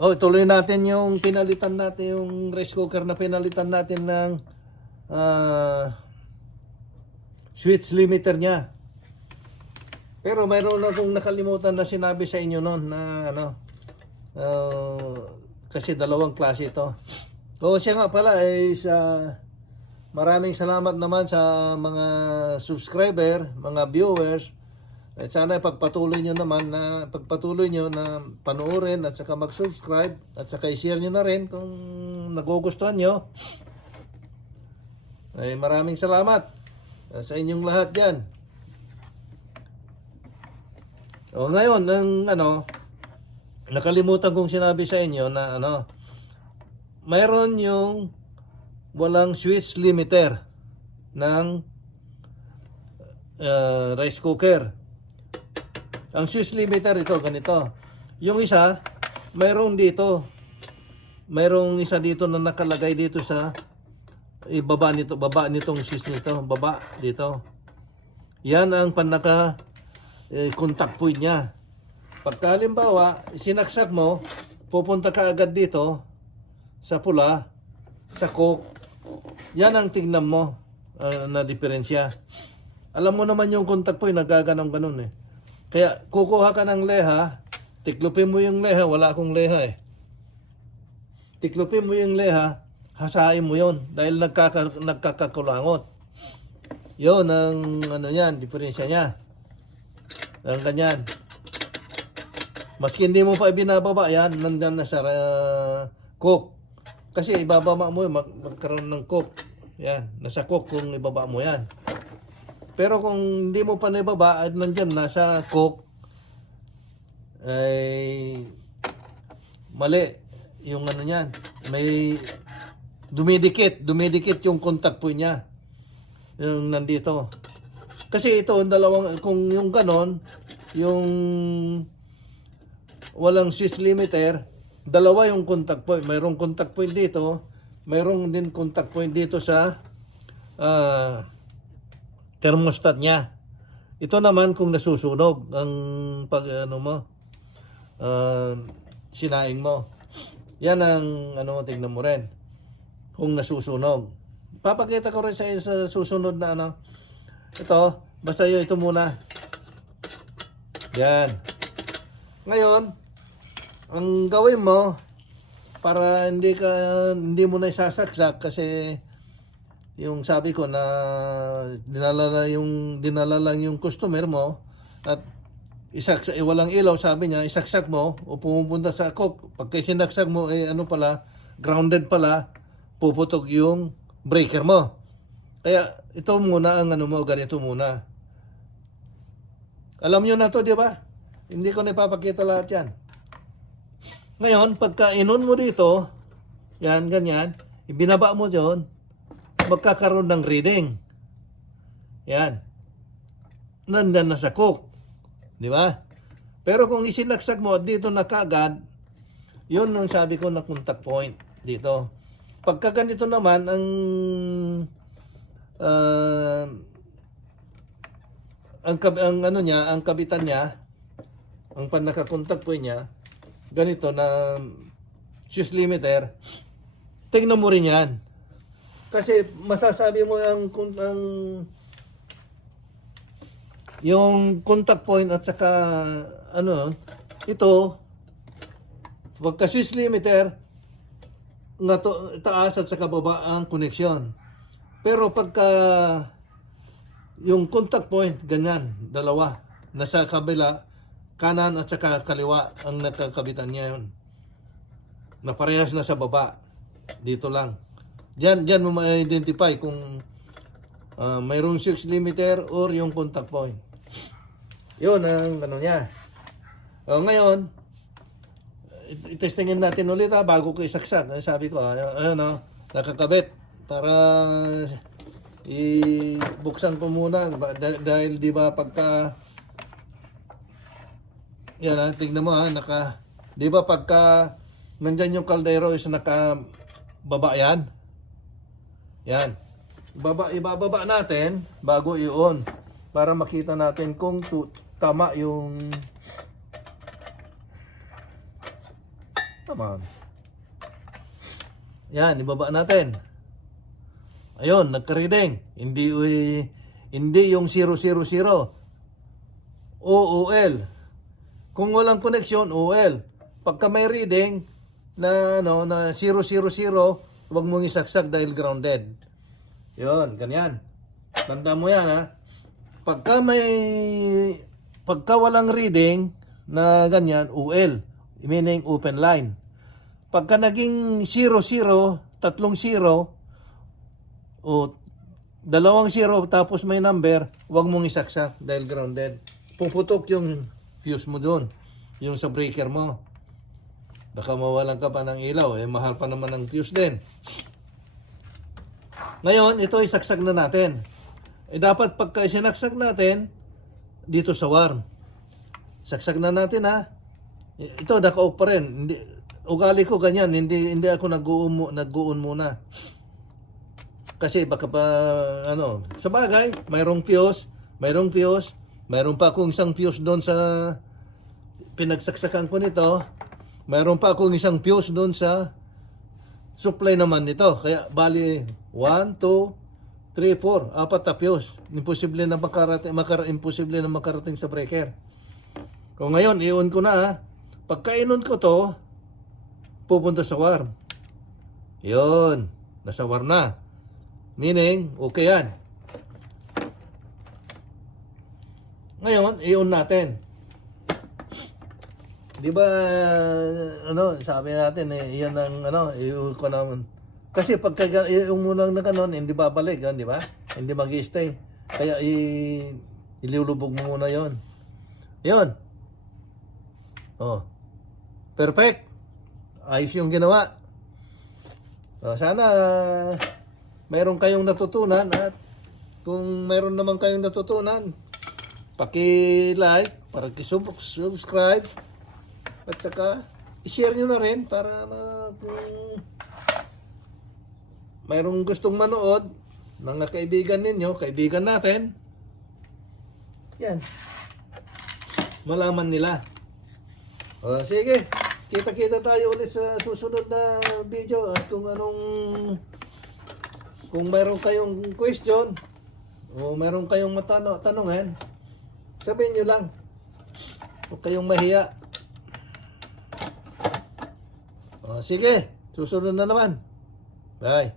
Oh, tuloy natin yung pinalitan natin yung rice cooker na pinalitan natin ng switch limiter niya. Pero mayroon akong nakalimutan na sinabi sa inyo noon na ano, kasi dalawang klase ito. O siya nga pala ay maraming salamat naman sa mga subscriber, mga viewers. At sana pagpatuloy nyo na panoorin at saka mag-subscribe at saka i-share nyo na rin kung nagugustuhan nyo. Ay maraming salamat sa inyong lahat dyan. O ngayon, nakalimutan kong sinabi sa inyo na mayroon yung walang switch limiter ng rice cooker. Ang switch limiter ito, ganito. Yung isa, mayroong isa dito na nakalagay dito sa baba nitong switch nito, baba dito. Yan ang contact point niya. Pagka halimbawa, sinaksak mo, pupunta ka agad dito sa pula, sa coke. Yan ang tingnan mo na diferensya. Alam mo naman yung contact point, nagaganong-ganon eh. Kaya kukuha ka ng leha, tiklupin mo yung leha, wala akong leha eh. Tiklupin mo yung leha, hasain mo yon dahil nagkakakulangot. Yon ang yan, diferensya niya. Ang ganyan. Maski hindi mo pa ibinababa yan, nandiyan na sa cook. Kasi ibababa mo magkaroon ng cook. Yan, nasa cook kung ibaba mo yan. Pero kung hindi mo pa nababa at nandiyan nasa cook, ay mali yung niyan. May dumidikit yung contact point niya. Yung nandito. Kasi ito, kung yung ganon, yung walang switch limiter, dalawa yung contact point. Mayroong contact point dito, mayroong din contact point dito sa thermostat niya. Ito naman kung nasusunog ang sinaing mo. Yan ang tingnan mo rin. Kung nasusunog. Papakita ko rin sa susunod na Ito, basta ito muna. Yan. Ngayon, ang gawin mo para hindi mo na isasaksak kasi yung sabi ko na dinala lang yung customer mo at walang ilaw, sabi niya, isaksak mo o pumupunta sa cook. Pagka sinaksak mo, grounded pala, puputok yung breaker mo. Kaya ito muna ang ganito muna. Alam nyo na to, di ba? Hindi ko na ipapakita lahat yan. Ngayon, pagka inon mo dito, yan, ganyan, ibinaba mo dyan, magkakaroon ng reading. Yan. Nandan na sa cook. Di ba? Pero kung isinaksak mo at dito na kagad, yun ang sabi ko na contact point dito. Pagka ganito naman, ang kabitan niya, ang panaka-contact point niya, ganito na switch limiter, tingnan mo rin yan. Kasi masasabi mo yung contact point at saka ito pagka switch limiter taas at saka baba ang koneksyon. Pero pagka yung contact point ganyan, dalawa nasa kabila, kanan at saka kaliwa ang nakakabitan niya yun. Na parehas na sa baba. Dito lang. Diyan mo ma-identify kung mayroong switch limiter or yung contact point. Yun ang niya. Ngayon, itestingin natin ulit bago ko isaksak. Sabi ko, nakakabit para ibuksan ko muna dahil di ba pagka yan tingnan mo di ba pagka nandyan yung kaldero is nakababa yan. Yan. Ibababa natin bago i-on para makita natin kung tama yung Come on. Yan, ibaba natin. Ayun, nagka-reading. Hindi yung 000. OOL. Kung walang connection, OL. Pagka may reading na 000, huwag mong isaksak dahil grounded. Yun, ganyan. Tanda mo yan, ha. Pagka walang reading na ganyan, UL, meaning open line. Pagka naging 0, 3 0, o 2 0 tapos may number, huwag mong isaksak dahil grounded. Puputok yung fuse mo doon, yung sa breaker mo. Baka mawalan ka pa ng ilaw, mahal pa naman ang fuse din. Ngayon, ito isaksak na natin. Dapat pagka isinaksak natin, dito sa warm. Saksak na natin, ha. Ito, naka-off pa rin. Ugali ko ganyan, hindi ako nag-uun muna. Kasi baka pa, sa bagay, mayroong fuse, mayroon pa akong isang fuse doon sa pinagsaksakan ko nito. Mayroon pa akong isang fuse doon sa supply naman nito. Kaya, bali, 1, 2, 3, 4, 4 na fuse. Imposible na makarating sa breaker. Kung ngayon, i-on ko na, ha. Pagka in-on ko to, pupunta sa warm. Yun. Nasa warm na. Meaning, okay yan. Ngayon, i-on natin. Di ba, sabi natin, yan ang, i-on ko naman. Kasi pagka yung munang na kanon, hindi babalik, di ba? Hindi mag-i-stay. Kaya, ilulubog mo muna yon. Yun. Oh. Perfect. Ayos yung ginawa. Sana mayroon kayong natutunan at kung mayroon naman kayong natutunan, paki-like, paki-subscribe at saka i-share nyo na rin para kung mayroong gustong manood, mga kaibigan ninyo, kaibigan natin, yan, malaman nila. Sige. Kita-kita tayo ulit sa susunod na video at kung mayroon kayong question o mayroon kayong tanungan, sabihin nyo lang. Huwag kayong mahiya. Sige, susunod na naman. Bye.